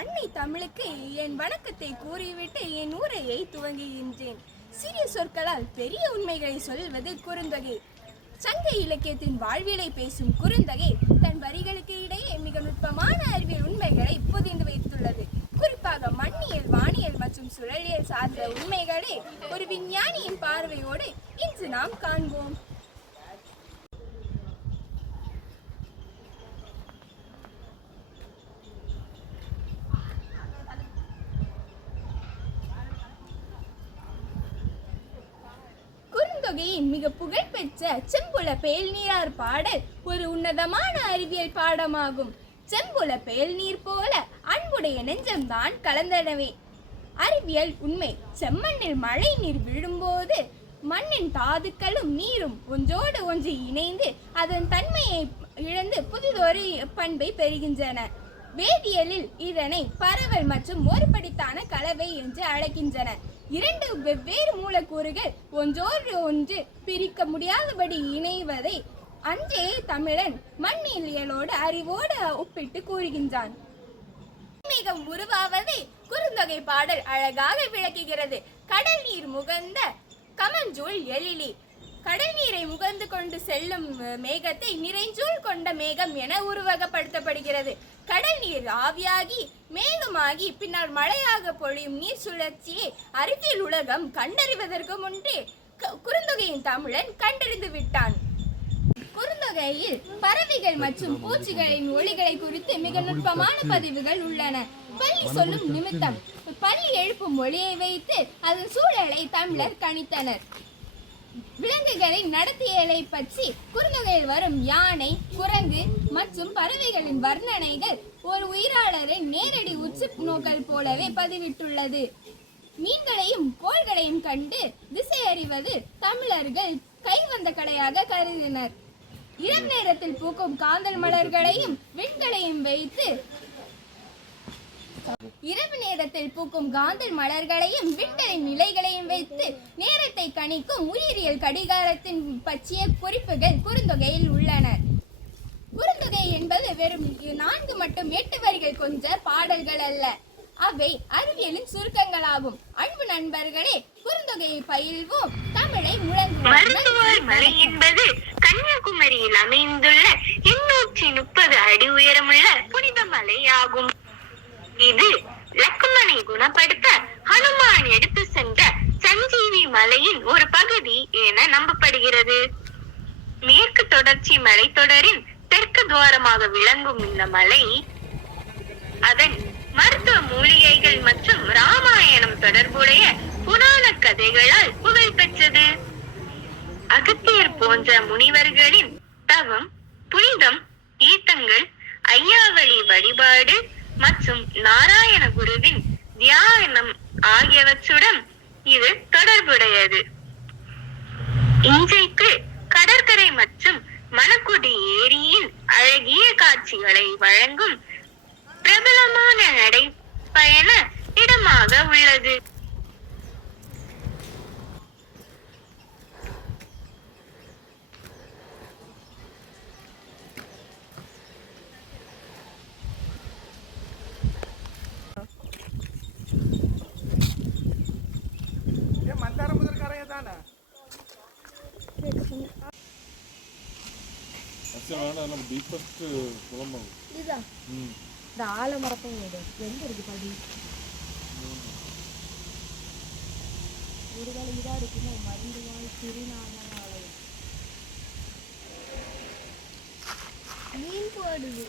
அன்னை தமிழுக்கு என் வணக்கத்தை கூறிவிட்டு என் உரையை துவங்குகின்றேன். சிறிய சொற்களால் பெரிய உண்மைகளை சொல்வது குறுந்தொகை. சங்க இலக்கியத்தின் வாழ்வியலை பேசும் குறுந்தொகை தன் வரிகளுக்கு இடையே மிக நுட்பமான அறிவியல் உண்மைகளை பொதிந்து வைத்துள்ளது. குறிப்பாக மண்ணியல், வானியல் மற்றும் சுழலியல் சார்ந்த உண்மைகளை ஒரு விஞ்ஞானியின் பார்வையோடு இன்று நாம் காண்போம். குறுந்தொகையின் மிக புகழ்பெற்ற செம்புல பேல்நீரார் பாடல் ஒரு உன்னதமான அறிவியல் பாடமாகும். செம்புல பேல்நீர் போல அன்புடைய நெஞ்சம்தான் கலந்தனவே. அறிவியல் உண்மை. செம்மண்ணில் மழை நீர் விழும்போது மண்ணின் தாதுக்களும் நீரும் ஒன்றோடு ஒன்று இணைந்து அதன் தன்மையை இழந்து புதிதொரு பண்பை பெறுகின்றன. வேதியியலில் இதனை பரவல் மற்றும் ஒருபடித்தான கலவை என்று அழைக்கின்றன. இரண்டு வெவ்வேறு மூலக்கூறுகள் ஒன்றோடு ஒன்று பிரிக்க முடியாதபடி இணைவதை அன்றே தமிழன் மண்ணியலோடு அறிவோடு ஒப்பிட்டு கூறுகின்றான். மேகம் உருவாவதை குறுந்தொகை பாடல் அழகாக விளக்குகிறது. கடல் நீர் முகந்த கமஞ்சூல் எழிலி. கடல் நீரை முகந்து கொண்டு செல்லும் மேகத்தை நிறைஞ்சூல் கொண்ட மேகம் என உருவகப்படுத்தப்படுகிறது. கடல் நீர் ஆவியாகி மேகமாகி பின்னர் மழையாக பொழியும் நீர் சுழற்சியை அறிவியல் உலகம் கண்டறிவதற்கு முன்பே குறுந்தொகையின் தமிழன் கண்டறிந்து விட்டான். குறுந்தொகையில் பறவைகள் மற்றும் பூச்சிகளின் ஒலிகளை குறித்து மிக நுட்பமான பதிவுகள் உள்ளன. பள்ளி சொல்லும் நிமித்தம் பள்ளி எழுப்பும் ஒளியை வைத்து அதன் சூழலை தமிழர் கணித்தனர். விலங்குகளின் நடத்தையை பற்றி குறுந்தொகையில் வரும் யானை, குரங்கு மற்றும் பறவைகளின் வர்ணனைகள் ஒரு உயிராளரின் நேரடி உற்று நோக்கல் போலவே பதிவிட்டுள்ளது. மீன்களையும் கோள்களையும் கண்டு திசை அறிவது தமிழர்கள் கைவந்த கலையாக கருதினர். இரவு நேரத்தில் பூக்கும் காந்தல் மலர்களையும் விண்களையும் வைத்து விண்களின் நிலைகளையும் வைத்து நேரத்தை கணிக்கும் உயிரியல் கடிகாரத்தின் பற்றிய குறிப்புகள் குறுந்தொகையில் உள்ளன. குறுந்தொகை என்பது வெறும் 4 மற்றும் 8 வரிகள் கொண்ட பாடல்கள் அல்ல, அவை அறிவியலின் சுருக்கங்களாகும். அன்பு நண்பர்களே, குறுந்தொகையை பயில்வோம், தமிழை முழங்குவோம். மலை என்பது கன்னியாகுமரியில் அமைந்துள்ள 830 அடி உயரமுள்ள புனித மலையாகும். இது லக்குமனை குணப்படுத்த ஹனுமான் எடுத்து சென்ற சஞ்சீவி மலையின் ஒரு பகுதி என நம்பப்படுகிறது. மேற்கு தொடர்ச்சி மலைத்தொடரின் தெற்கு துவாரமாக விளங்கும் இந்த மலை அதன் மருத்துவ மூலிகைகள் மற்றும் ராமாயணம் தொடர்புடைய புராண கதைகளால் புகழ் பெற்றது. அகத்தியர் போன்ற முனிவர்களின் தவம், புனிதம், ஈட்டங்கள், ஐயாவளி வழிபாடு மற்றும் நாராயண குருவின் தியானம் ஆகியவற்றுடன் இது தொடர்புடையது. இன்றைக்கு கடற்கரை மற்றும் மணக்குடி ஏரியின் அழகிய காட்சிகளை வழங்கும் பிரபலமான நடைப்பயண இடமாக உள்ளது. ஆலமரப்பம் எங்க இருக்கு படி? ஒருவேளை இதா இருக்குமோ? மருந்து வாழ் திருநாமம் ஆலயம். மீன் போடுது.